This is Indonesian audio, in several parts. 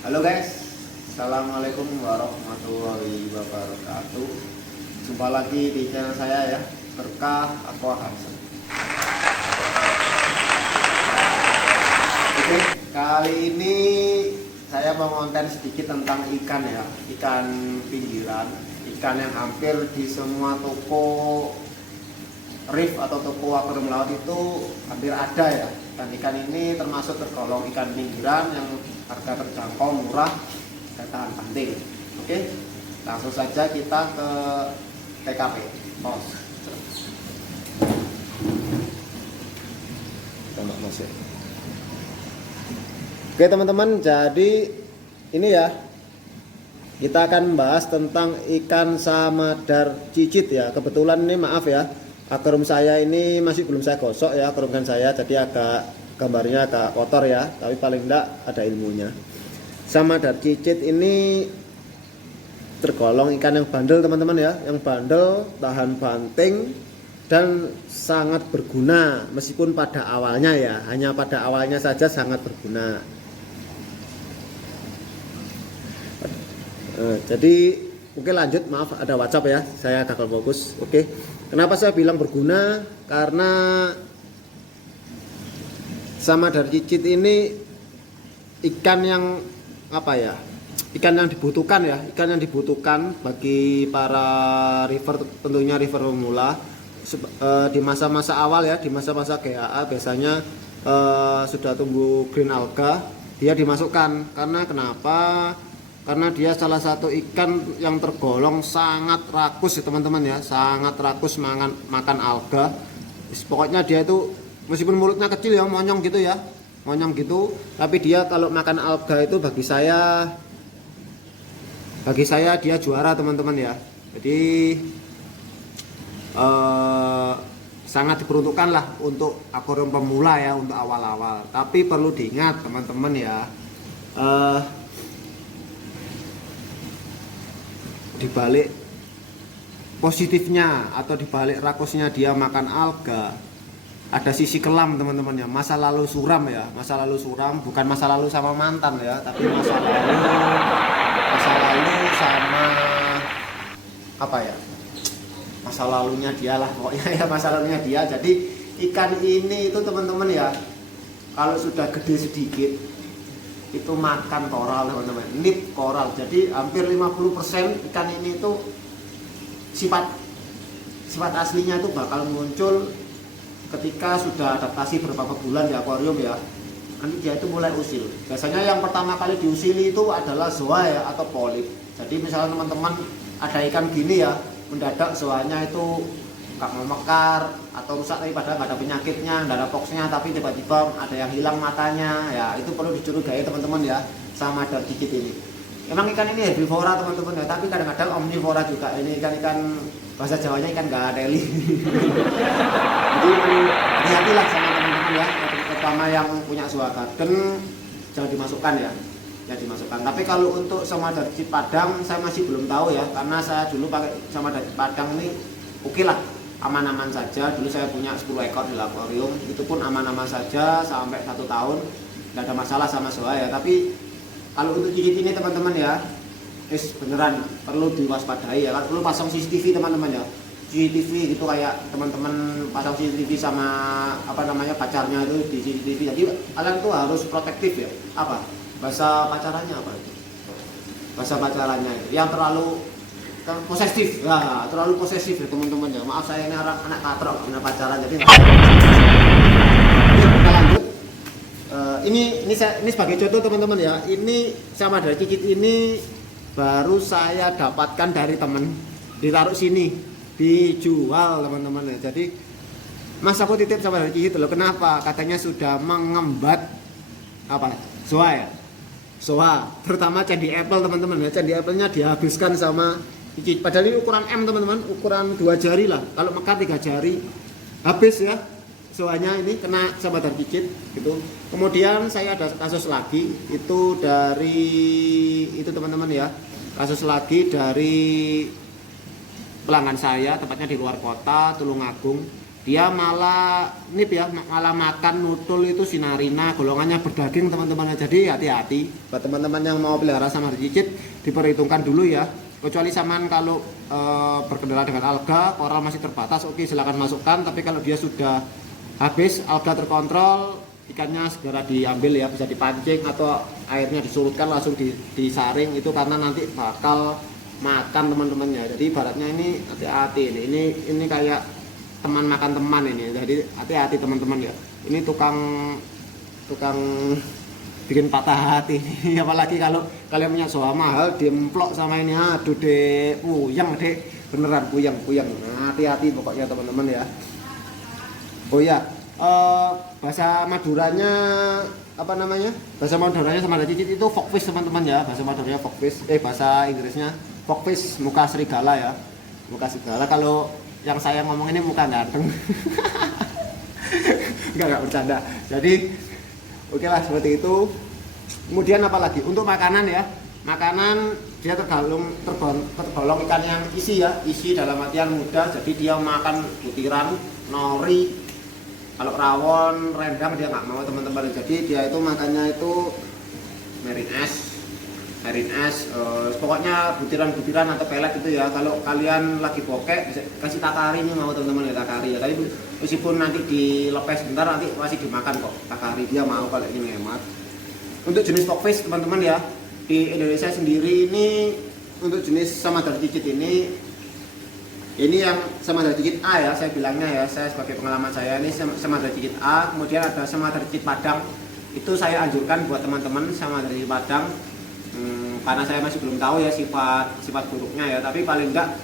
Halo guys, Assalamualaikum warahmatullahi wabarakatuh. Jumpa lagi di channel saya ya, Berkah Aqua Hansen. Oke, kali ini saya mau konten sedikit tentang ikan ya, ikan pinggiran, ikan yang hampir di semua toko reef atau toko akuarium laut itu hampir ada ya. Dan ikan ini termasuk tergolong ikan pinggiran yang harga terjangkau, murah, dan tahan banting. Oke, langsung saja kita ke TKP. Pos. Oke teman-teman, jadi ini ya, kita akan membahas tentang ikan samadar cicit ya. Kebetulan ini maaf ya, akuarium saya ini masih belum saya gosok ya, akuarium ikan saya, jadi agak gambarnya agak kotor ya, tapi paling enggak ada ilmunya. Samadar cicit ini tergolong ikan yang bandel teman-teman ya, yang bandel, tahan banting, dan sangat berguna. Meskipun pada awalnya ya, hanya pada awalnya saja sangat berguna. Jadi oke, lanjut, maaf ada WhatsApp ya, saya gagal fokus. Oke, kenapa saya bilang berguna? Karena samadar cicit ini ikan yang apa ya, ikan yang dibutuhkan ya, ikan yang dibutuhkan bagi para river, tentunya river pemula di masa-masa awal ya, di masa-masa GAA biasanya sudah tumbuh green alga, dia dimasukkan. Karena kenapa? Karena dia salah satu ikan yang tergolong sangat rakus ya teman-teman ya, sangat rakus makan alga. Pokoknya dia itu meskipun mulutnya kecil ya, monyong gitu ya, monyong gitu, tapi dia kalau makan alga itu bagi saya dia juara teman-teman ya. Jadi sangat diperuntukkan lah untuk akuarium pemula ya, untuk awal-awal. Tapi perlu diingat teman-teman ya, dibalik positifnya atau dibalik rakusnya dia makan alga, ada sisi kelam teman-teman ya, masa lalu suram ya, masa lalu suram, bukan masa lalu sama mantan ya, tapi masa lalu sama apa ya, masa lalunya dia lah pokoknya ya, masa lalunya dia. Jadi ikan ini itu teman-teman ya, kalau sudah gede sedikit itu makan koral teman-teman, nip koral. Jadi hampir 50% ikan ini itu sifat aslinya itu bakal muncul ketika sudah adaptasi beberapa bulan di akuarium ya. Nanti dia itu mulai usil. Biasanya yang pertama kali diusili itu adalah zoa ya, atau polip. Jadi misalnya teman-teman ada ikan gini ya, mendadak zoanya itu nggak mau mekar atau rusak, tapi padahal nggak ada penyakitnya, nggak ada foxnya, tapi tiba-tiba ada yang hilang matanya ya, itu perlu dicurigai teman-teman ya, samadar cicit ini. Emang ikan ini herbivora teman-teman ya, tapi kadang-kadang omnivora juga. Ini ikan-ikan, bahasa Jawanya ikan gadeli. Jadi hati-hatilah sama teman-teman ya, terutama yang punya zoa garden, jangan dimasukkan ya, jangan dimasukkan. Tapi kalau untuk samadar cicit Padang saya masih belum tahu ya, karena saya dulu pakai samadar cicit Padang ini oke lah, aman-aman saja. Dulu saya punya 10 ekor di akuarium, itu pun aman-aman saja sampai 1 tahun, tidak ada masalah sama zoa ya. Tapi kalau untuk cicit ini teman-teman ya, beneran perlu diwaspadai ya, perlu pasang CCTV teman-teman ya, CCTV gitu, kayak teman-teman pasang CCTV sama apa namanya pacarnya itu di CCTV. Jadi kalian tuh harus protektif ya. Apa bahasa pacarannya apa itu, bahasa pacarannya itu yang terlalu posesif ya, terlalu posesif ya teman-teman ya. Maaf, saya ini anak katrok, anak pacaran, jadi oke, kita lanjut. Ini sebagai contoh teman-teman ya, ini samadar cicit ini baru saya dapatkan dari temen, ditaruh sini dijual teman-teman ya. Jadi mas, aku titip samadar cicit loh, kenapa? Katanya sudah mengembat apa, zoa ya, zoa, terutama candi apple teman-teman ya. Candi apple-nya dihabiskan sama cicit. Padahal ini ukuran M teman-teman, ukuran 2 jari lah, kalau mekar 3 jari habis ya zoanya, ini kena samadar cicit gitu. Kemudian saya ada kasus lagi, itu dari itu teman-teman ya, kasus lagi dari pelanggan saya, tempatnya di luar kota, Tulungagung. dia malah nip ya, malah makan nutul itu sinarina, golongannya berdaging teman-teman. Jadi hati-hati buat teman-teman yang mau pelihara samadar cicit, diperhitungkan dulu ya. Kecuali saman kalau berkendala dengan alga, koral masih terbatas, oke silakan masukkan. Tapi kalau dia sudah habis, alga terkontrol, ikannya segera diambil ya, bisa dipancing atau airnya disurutkan langsung disaring itu, karena nanti bakal makan teman-temannya. Jadi ibaratnya ini hati-hati ini kayak teman makan teman ini. Jadi hati-hati teman-teman ya. Ini tukang bikin patah hati. Apalagi kalau kalian punya sewa mahal diemplok sama ini, aduh dek, puyeng dek, beneran puyeng. Hati-hati pokoknya teman-teman ya. Oh ya, bahasa Maduranya apa namanya? Bahasa Maduranya samadar cicit itu fogfish teman-teman ya. Bahasa Maduranya fogfish. Bahasa Inggrisnya fogfish, muka serigala ya. Muka serigala. Kalau yang saya ngomong ini muka ganteng. Enggak bercanda. Jadi oke lah seperti itu. Kemudian apalagi untuk makanan ya. Makanan dia tergolong ikan yang isi ya. Isi dalam artian mudah. Jadi dia makan butiran, nori. Kalau rawon, rendang dia nggak mau teman-teman. Jadi dia itu makannya itu merin es, pokoknya butiran-butiran atau pelet itu ya. Kalau kalian lagi bokek bisa kasih takari, ini mau teman-teman ya takari ya. Tapi meskipun nanti dilepas bentar nanti masih dimakan kok takari, dia mau kalau ini hemat. Untuk jenis fogfish teman-teman ya, di Indonesia sendiri ini untuk jenis samadar cicit ini yang samadar cicit A ya, saya bilangnya ya, saya sebagai pengalaman saya ini samadar cicit A. Kemudian ada samadar cicit Padang, itu saya anjurkan buat teman-teman samadar cicit Padang. Karena saya masih belum tahu ya sifat buruknya ya, tapi paling enggak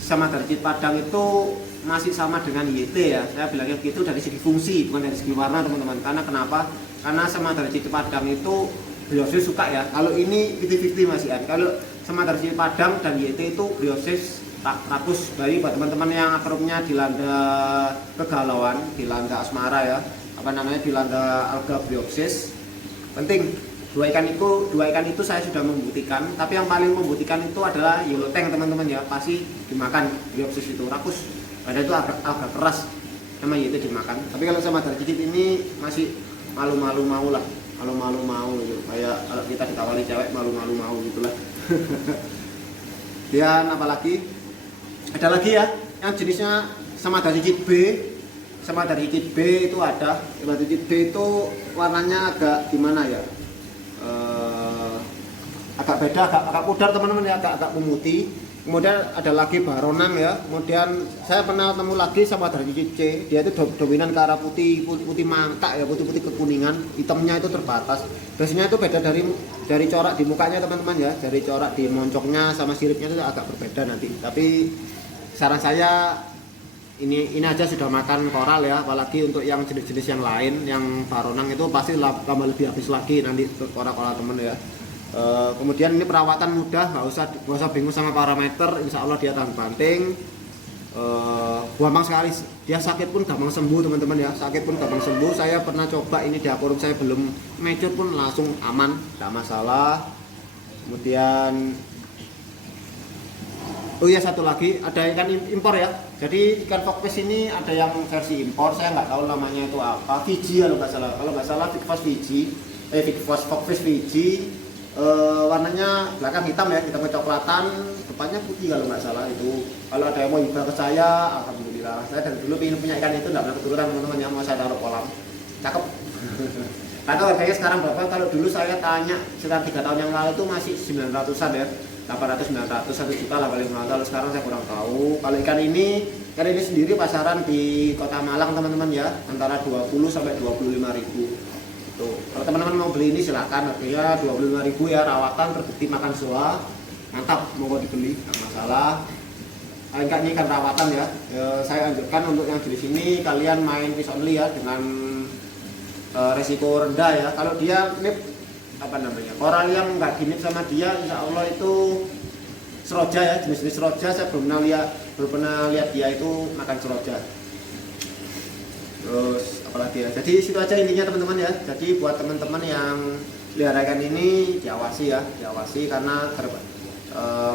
samadar cicit Padang itu masih sama dengan YT ya, saya bilangnya gitu dari segi fungsi bukan dari segi warna teman-teman. Karena kenapa? Karena samadar cicit Padang itu briosis suka ya, kalau ini 50-50 masih kan. Kalau samadar cicit Padang dan YT itu briosis rakus. Bayi buat teman-teman yang akrabnya dilanda kegalauan, dilanda asmara ya, apa namanya, dilanda alga briosis, penting dua ikan itu saya sudah membuktikan. Tapi yang paling membuktikan itu adalah yellow tank teman-teman ya, pasti dimakan briosis itu rakus. Padahal itu agak keras, sama itu dimakan. Tapi kalau samadar cicit ini masih malu-malu mau lah, malu-malu mau gitu. Kayak kalau kita ditawari cewek malu-malu mau gitulah. Dan apalagi ada lagi ya yang jenisnya samadar cicit B. Samadar cicit B itu ada. Samadar cicit B itu warnanya agak gimana ya? Agak beda, agak pudar teman-teman ya, agak pemutih. Kemudian ada lagi baronang ya. Kemudian saya pernah temu lagi samadar cicit C. Dia itu dominan ke arah putih mangkak ya, putih kekuningan. Hitamnya itu terbatas. Biasanya itu beda dari corak di mukanya teman-teman ya. Dari corak di moncongnya sama siripnya itu agak berbeda nanti. Tapi saran saya ini aja sudah makan koral ya. Apalagi untuk yang jenis-jenis yang lain, yang baronang itu pasti tambah lebih habis lagi nanti koral-koral teman ya. Kemudian ini perawatan mudah, nggak usah bingung sama parameter, insya Allah dia tahan banting. Gampang sekali, dia sakit pun gampang sembuh teman-teman ya, sakit pun gampang sembuh. Saya pernah coba ini di akuarium saya belum mature pun langsung aman, nggak masalah. Kemudian oh iya, satu lagi ada ikan impor ya. Jadi ikan fogfish ini ada yang versi impor, saya nggak tahu namanya itu apa, Fiji kalau nggak salah Vigvas Fiji, Vigvas fogfish Fiji. Warnanya belakang hitam ya, hitam kecoklatan, depannya putih kalau nggak salah itu. Kalau ada yang mau hibah ke saya, alhamdulillah. Saya dari dulu ingin punya ikan itu, nggak pernah keturunan teman-teman yang mau saya taruh kolam. Cakep. Karena harganya sekarang berapa? Kalau dulu saya tanya sekitar 3 tahun yang lalu itu masih 900-an ya, 800, 900, 1 juta lah paling mahal. Kalau sekarang saya kurang tahu. Kalau ikan ini sendiri pasaran di Kota Malang teman-teman ya, antara 20 sampai 25 ribu. Tuh. Kalau teman-teman mau beli ini silakan, harganya 25.000 ya, rawatan terbukti makan soa, mantap, mau dibeli nggak masalah. Ini ikan rawatan ya. Saya anjurkan untuk yang jenis ini kalian main fish only ya, dengan resiko rendah ya. Kalau dia nip apa namanya, koral yang nggak dinip sama dia, insya Allah itu seroja ya, jenis seroja. Saya belum pernah lihat dia itu makan seroja. Terus apalagi ya, jadi situ aja intinya teman-teman ya. Jadi buat teman-teman yang pelihara ikan ini diawasi ya, karena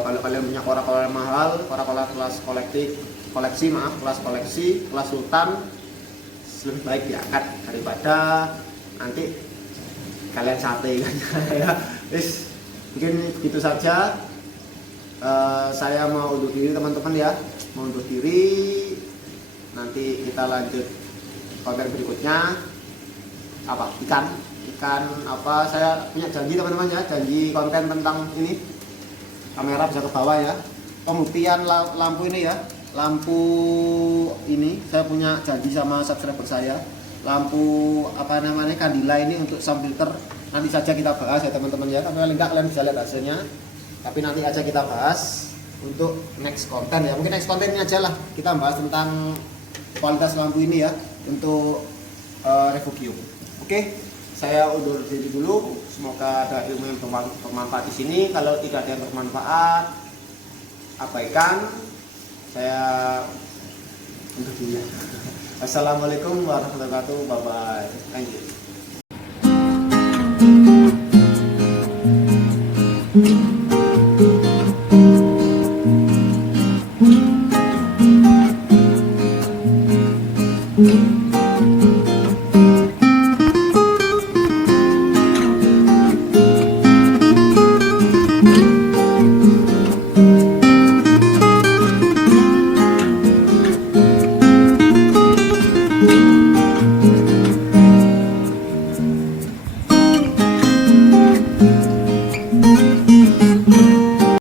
kalau kalian punya koral-koral mahal, koral-koral kelas koleksi, kelas koleksi, kelas sultan lebih baik diangkat daripada nanti kalian sate kan ya. Wis, mungkin begitu saja. Saya mau undur diri teman-teman ya, mau undur diri. Nanti kita lanjut konten berikutnya. Apa? Ikan apa? Saya punya janji teman-teman ya, janji konten tentang ini. Kamera bisa ke bawah ya. Pembuktian lampu ini ya. Lampu ini saya punya janji sama subscriber saya. Lampu apa namanya, kandila ini untuk sound filter. Nanti saja kita bahas ya teman-teman ya. Tapi paling enggak kalian bisa lihat hasilnya. Tapi nanti aja kita bahas untuk next konten ya. Mungkin next konten ini aja lah. Kita bahas tentang kualitas lampu ini ya untuk Revogium. Oke, saya undur diri dulu. Semoga ada ilmu yang bermanfaat di sini. Kalau tidak ada yang bermanfaat, abaikan. Saya undur diri ya. Assalamualaikum warahmatullahi wabarakatuh. Bye bye. Thank you. Thank you.